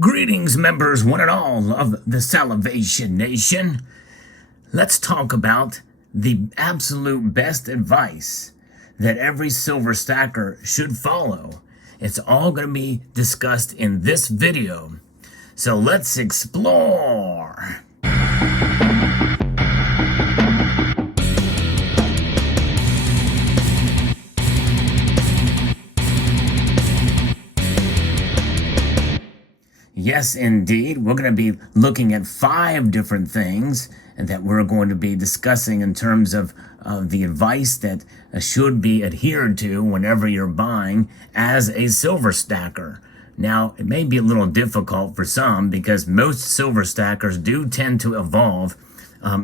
Greetings, members, one and all of the Salivation Nation. Let's talk about the absolute best advice that every silver stacker should follow. It's all going to be discussed in this video. So let's explore. Yes, indeed. We're going to be looking at 5 different things that we're going to be discussing in terms of the advice that should be adhered to whenever you're buying as a silver stacker. Now, it may be a little difficult for some because most silver stackers do tend to evolve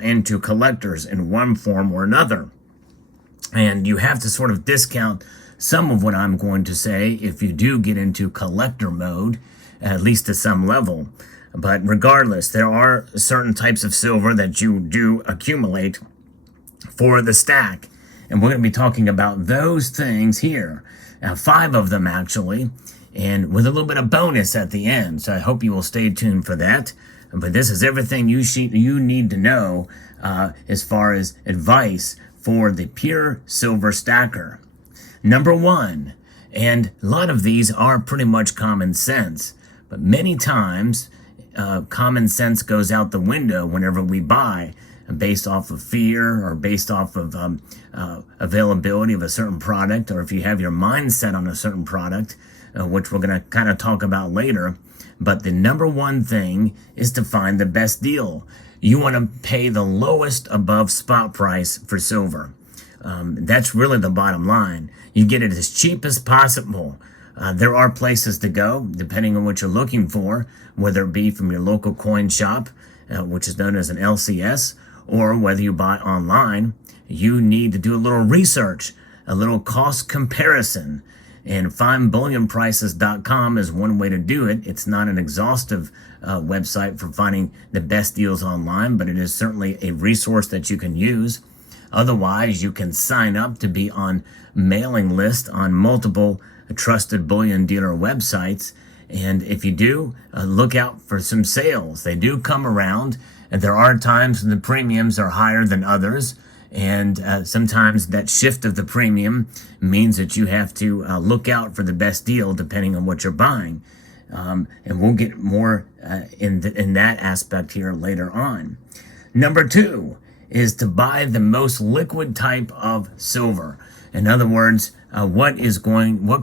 into collectors in one form or another. And you have to sort of discount some of what I'm going to say if you do get into collector mode, at least to some level. But regardless, there are certain types of silver that you do accumulate for the stack. And we're going to be talking about those things here. 5 of them, actually, and with a little bit of bonus at the end. So I hope you will stay tuned for that. But this is everything you need to know as far as advice for the pure silver stacker. Number 1, and a lot of these are pretty much common sense, but many times common sense goes out the window whenever we buy based off of fear or based off of availability of a certain product, or if you have your mindset on a certain product, which we're going to kind of talk about later. But the number 1 thing is to find the best deal. You want to pay the lowest above spot price for silver. That's really the bottom line. You get it as cheap as possible. There are places to go, depending on what you're looking for, whether it be from your local coin shop, which is known as an LCS, or whether you buy online. You need to do a little research, a little cost comparison, and findbullionprices.com is one way to do it. It's not an exhaustive website for finding the best deals online, but it is certainly a resource that you can use. Otherwise, you can sign up to be on mailing list on multiple trusted bullion dealer websites. And if you do, look out for some sales. They do come around, and there are times when the premiums are higher than others. And sometimes that shift of the premium means that you have to look out for the best deal depending on what you're buying. And we'll get more in that aspect here later on. Number 2 is to buy the most liquid type of silver. In other words, what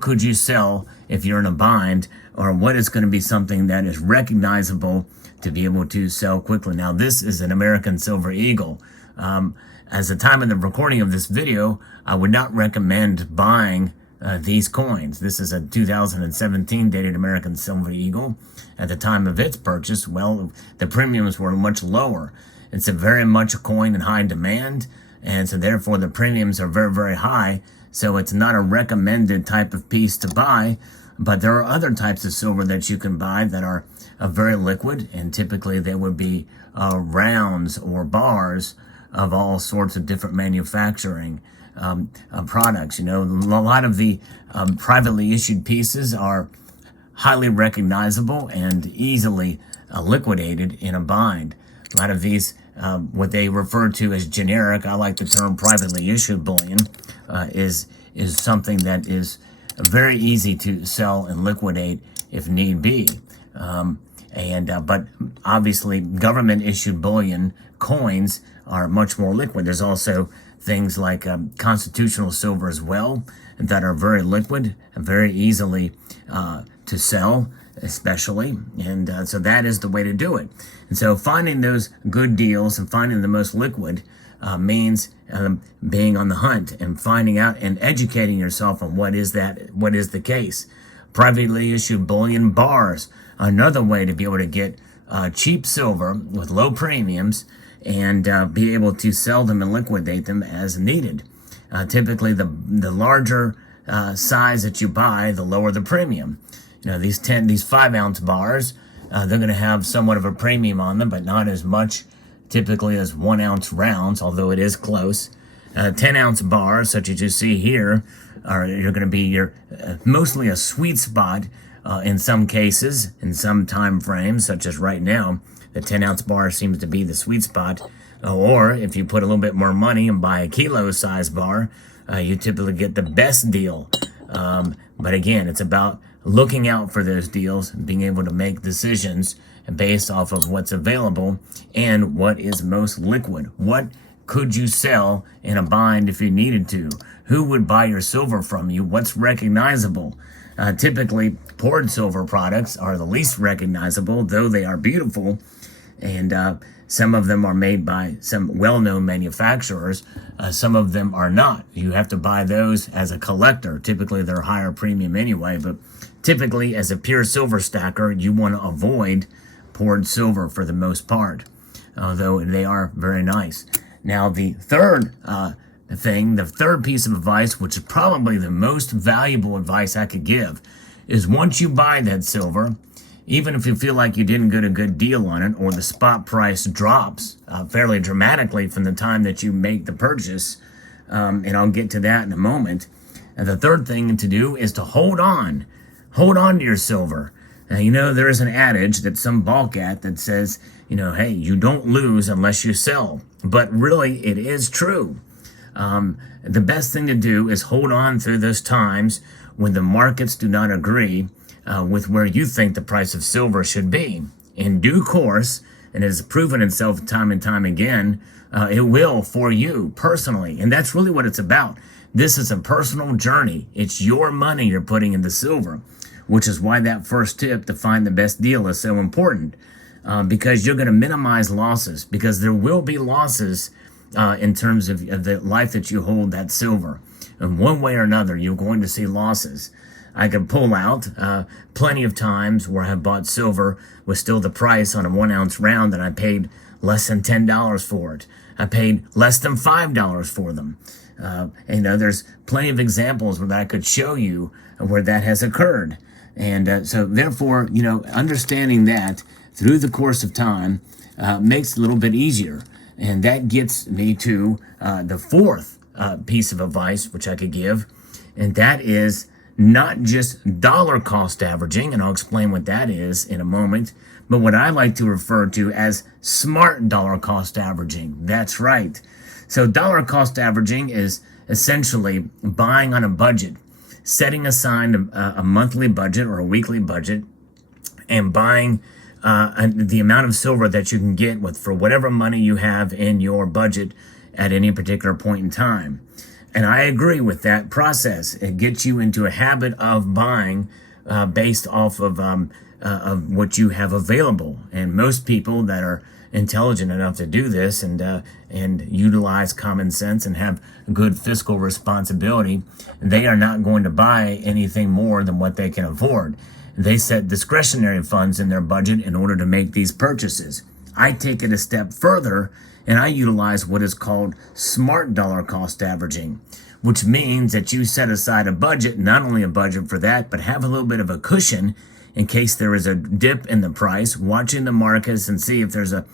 could you sell if you're in a bind, or what is going to be something that is recognizable to be able to sell quickly. Now, this is an American Silver Eagle. As the time of the recording of this video, I would not recommend buying these coins. This is a 2017 dated American Silver Eagle. At the time of its purchase, well, the premiums were much lower. It's a very much a coin in high demand, and so therefore the premiums are very, very high. So it's not a recommended type of piece to buy, but there are other types of silver that you can buy that are very liquid, and typically they would be rounds or bars of all sorts of different manufacturing products. You know, a lot of the privately issued pieces are highly recognizable and easily liquidated in a bind. A lot of these, what they refer to as generic, I like the term privately issued bullion, is something that is very easy to sell and liquidate if need be. But obviously government issued bullion coins are much more liquid. There's also things like constitutional silver as well that are very liquid and very easily to sell, especially. And so that is the way to do it. And so finding those good deals and finding the most liquid means being on the hunt and finding out and educating yourself on what is the case. Privately issued bullion bars, another way to be able to get cheap silver with low premiums and be able to sell them and liquidate them as needed. Typically, the larger size that you buy, the lower the premium. You know, these 5-ounce bars, they're going to have somewhat of a premium on them, but not as much typically as 1-ounce rounds, although it is close. 10-ounce bars, such as you see here, you're going to be mostly a sweet spot In some cases, in some time frames, such as right now, the 10-ounce bar seems to be the sweet spot. Or if you put a little bit more money and buy a kilo size bar, you typically get the best deal. But again, it's about looking out for those deals and being able to make decisions based off of what's available and what is most liquid. What could you sell in a bind if you needed to? Who would buy your silver from you? What's recognizable? Typically, poured silver products are the least recognizable, though they are beautiful. And some of them are made by some well-known manufacturers. Some of them are not. You have to buy those as a collector. Typically, they're higher premium anyway. But typically, as a pure silver stacker, you want to avoid poured silver for the most part, although they are very nice. Now, the third the third piece of advice, which is probably the most valuable advice I could give, is once you buy that silver, even if you feel like you didn't get a good deal on it or the spot price drops fairly dramatically from the time that you make the purchase, and I'll get to that in a moment, and the third thing to do is to hold on to your silver. There is an adage that some balk at that says, hey, you don't lose unless you sell. But really, it is true. The best thing to do is hold on through those times when the markets do not agree with where you think the price of silver should be. In due course, and it has proven itself time and time again, it will for you personally. And that's really what it's about. This is a personal journey. It's your money you're putting into silver, which is why that first tip to find the best deal is so important, because you're going to minimize losses, because there will be losses in terms of the life that you hold that silver. In one way or another, you're going to see losses. I could pull out plenty of times where I have bought silver with still the price on a 1 ounce round and I paid less than $10 for it. I paid less than $5 for them. There's plenty of examples where I could show you where that has occurred. And so therefore, understanding that through the course of time makes it a little bit easier. And that gets me to the fourth piece of advice which I could give, and that is not just dollar cost averaging, and I'll explain what that is in a moment, but what I like to refer to as smart dollar cost averaging. That's right. So dollar cost averaging is essentially buying on a budget, setting aside a monthly budget or a weekly budget, and buying the amount of silver that you can get for whatever money you have in your budget at any particular point in time. And I agree with that process. It gets you into a habit of buying based off of what you have available. And most people that are intelligent enough to do this and utilize common sense and have good fiscal responsibility, they are not going to buy anything more than what they can afford. They set discretionary funds in their budget in order to make these purchases. I take it a step further and I utilize what is called smart dollar cost averaging, which means that you set aside a budget, not only a budget for that, but have a little bit of a cushion in case there is a dip in the price, watching the markets and see if there's a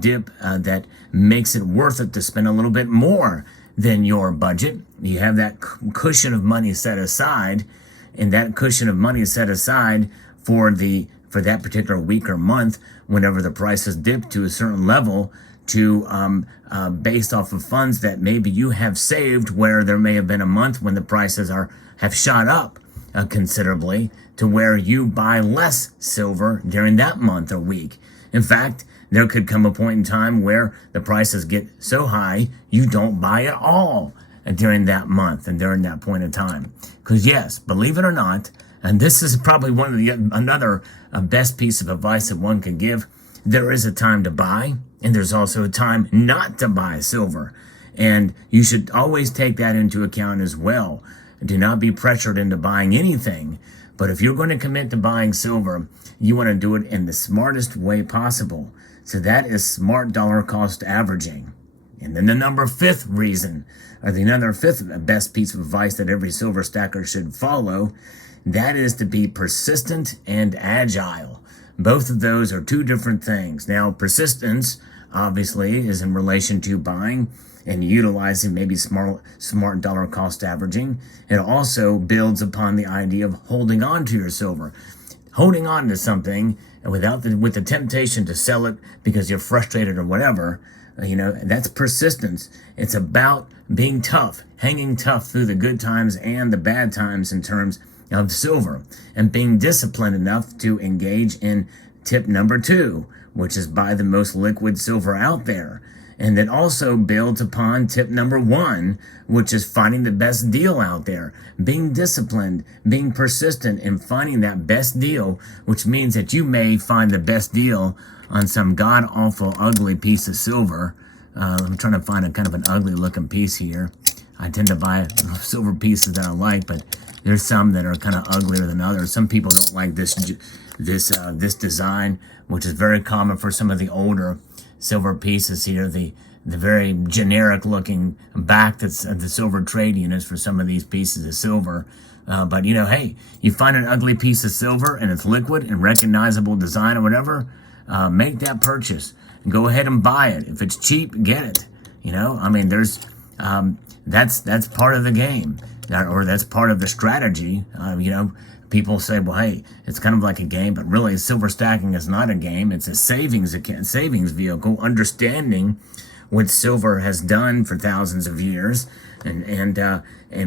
dip that makes it worth it to spend a little bit more than your budget. You have that cushion of money set aside, and that cushion of money is set aside for that particular week or month whenever the prices dip to a certain level to based off of funds that maybe you have saved, where there may have been a month when the prices have shot up considerably to where you buy less silver during that month or week. In fact, there could come a point in time where the prices get so high you don't buy at all during that month and during that point in time. Because yes, believe it or not, and this is probably another best piece of advice that one can give, there is a time to buy and there's also a time not to buy silver. And you should always take that into account as well. Do not be pressured into buying anything. But if you're going to commit to buying silver, you want to do it in the smartest way possible. So that is smart dollar cost averaging. And then the fifth best piece of advice that every silver stacker should follow, that is to be persistent and agile. Both of those are two different things. Now, persistence, obviously, is in relation to buying and utilizing maybe smart dollar cost averaging. It also builds upon the idea of holding on to your silver. holding on to something and with the temptation to sell it because you're frustrated or whatever, that's persistence. It's about being tough, hanging tough through the good times and the bad times in terms of silver, and being disciplined enough to engage in tip number 2, which is buy the most liquid silver out there. And that also builds upon tip number 1, which is finding the best deal out there, being disciplined, being persistent in finding that best deal, which means that you may find the best deal on some god-awful ugly piece of silver. I'm trying to find a kind of an ugly looking piece here. I tend to buy silver pieces that I like, but there's some that are kind of uglier than others. Some people don't like this design, which is very common for some of the older silver pieces here. The very generic looking back that's the silver trade units for some of these pieces of silver. But hey, you find an ugly piece of silver and it's liquid and recognizable design or whatever, make that purchase and go ahead and buy it. If it's cheap, get it. There's that's part of the game, or that's part of the strategy. People say, well, hey, it's kind of like a game, but really silver stacking is not a game. It's a savings vehicle, understanding what silver has done for thousands of years. And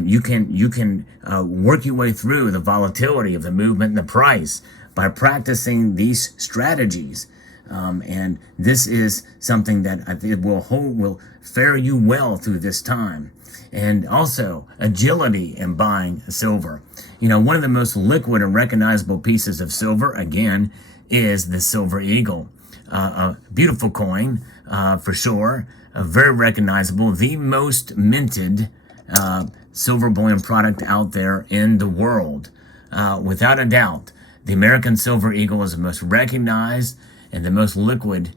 you can work your way through the volatility of the movement and the price by practicing these strategies. And this is something that I think will fare you well through this time. And also agility in buying silver. One of the most liquid and recognizable pieces of silver, again, is the Silver Eagle. A beautiful coin, for sure. Very recognizable. The most minted silver bullion product out there in the world. Without a doubt, the American Silver Eagle is the most recognized and the most liquid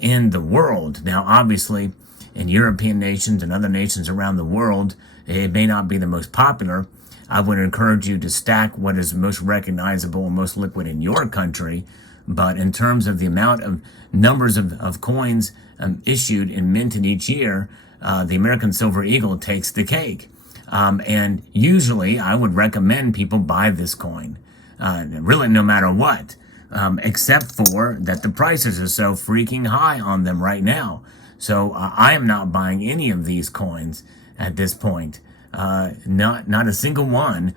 in the world. Now, obviously, in European nations and other nations around the world, it may not be the most popular. I would encourage you to stack what is most recognizable and most liquid in your country. But in terms of the amount of numbers of coins issued and minted each year, the American Silver Eagle takes the cake. And usually I would recommend people buy this coin, really no matter what, except for that the prices are so freaking high on them right now. So I am not buying any of these coins at this point. Not a single one.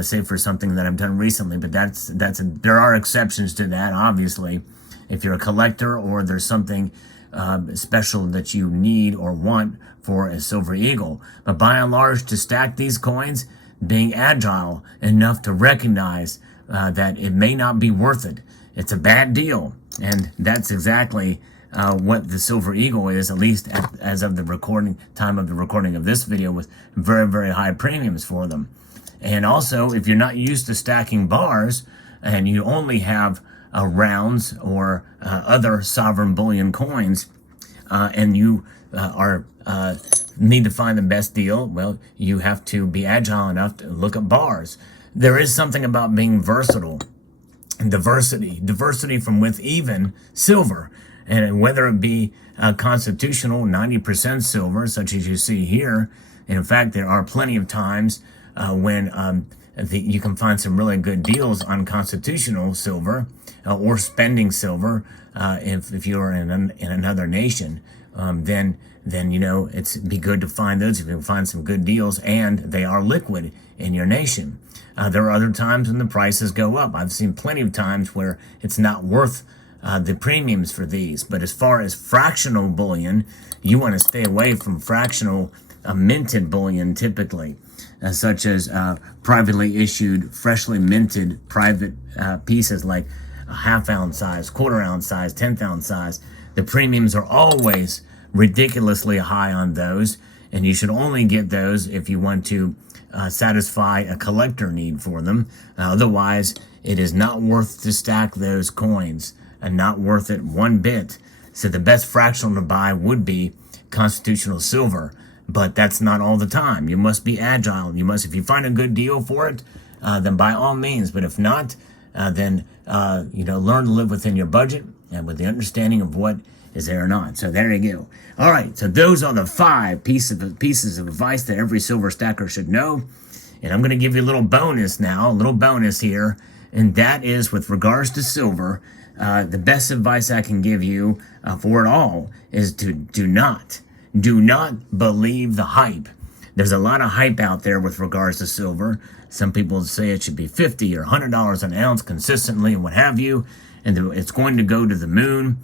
Save for something that I've done recently, but there are exceptions to that, obviously. If you're a collector or there's something special that you need or want for a Silver Eagle. But by and large, to stack these coins, being agile enough to recognize that it may not be worth it. It's a bad deal. And that's exactly what the Silver Eagle is, at least as of the time of the recording of this video, with very, very high premiums for them. And also, if you're not used to stacking bars and you only have rounds or other sovereign bullion coins, and you need to find the best deal, well, you have to be agile enough to look at bars. There is something about being versatile and diversity from with even silver. And whether it be constitutional 90% silver, such as you see here, and in fact, there are plenty of times when you can find some really good deals on constitutional silver or spending silver if you're in another nation. Then it'd be good to find those if you can find some good deals and they are liquid in your nation. There are other times when the prices go up. I've seen plenty of times where it's not worth the premiums for these. But as far as fractional bullion, you want to stay away from fractional minted bullion typically, such as privately issued, freshly minted private pieces like a half-ounce size, quarter-ounce size, 10th-ounce size. The premiums are always ridiculously high on those, and you should only get those if you want to satisfy a collector need for them. Otherwise, it is not worth to stack those coins. And not worth it one bit. So the best fractional to buy would be constitutional silver, but that's not all the time. You must be agile. If you find a good deal for it, then by all means. But if not, then learn to live within your budget and with the understanding of what is there or not. So there you go. All right. So those are the 5 pieces of advice that every silver stacker should know. And I'm going to give you a little bonus now, here. and that is with regards to silver. The best advice I can give you for it all is to do not believe the hype. There's a lot of hype out there with regards to silver. Some people say it should be $50 or $100 an ounce consistently and what have you, and it's going to go to the moon.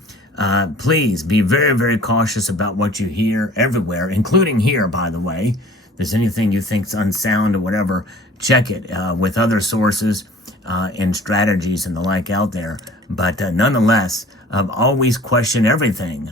Please be very, very cautious about what you hear everywhere, including here, by the way. If there's anything you think's unsound or whatever, check it with other sources and strategies and the like out there. But nonetheless, always question everything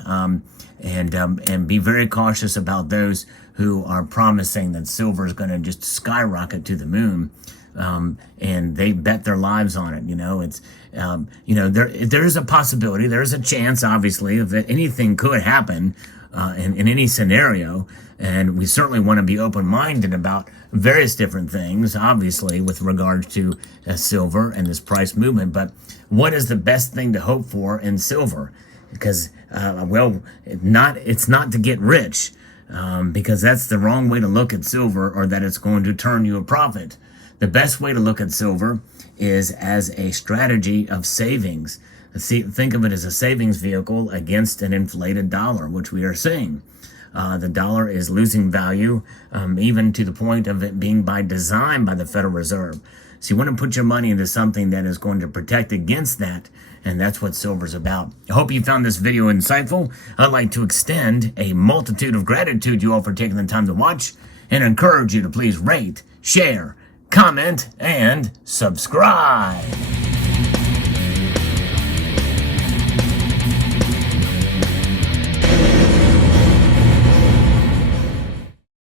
and be very cautious about those who are promising that silver is going to just skyrocket to the moon. And they bet their lives on it. It's, there is a possibility, there is a chance, obviously, that anything could happen in any scenario. And we certainly want to be open-minded about various different things, obviously, with regards to silver and this price movement. But what is the best thing to hope for in silver? Because, it's not to get rich, because that's the wrong way to look at silver, or that it's going to turn you a profit. The best way to look at silver is as a strategy of savings. Think of it as a savings vehicle against an inflated dollar, which we are seeing. The dollar is losing value, even to the point of it being by design by the Federal Reserve. So you want to put your money into something that is going to protect against that, and that's what silver's about. I hope you found this video insightful. I'd like to extend a multitude of gratitude to you all for taking the time to watch, and encourage you to please rate, share, comment, and subscribe.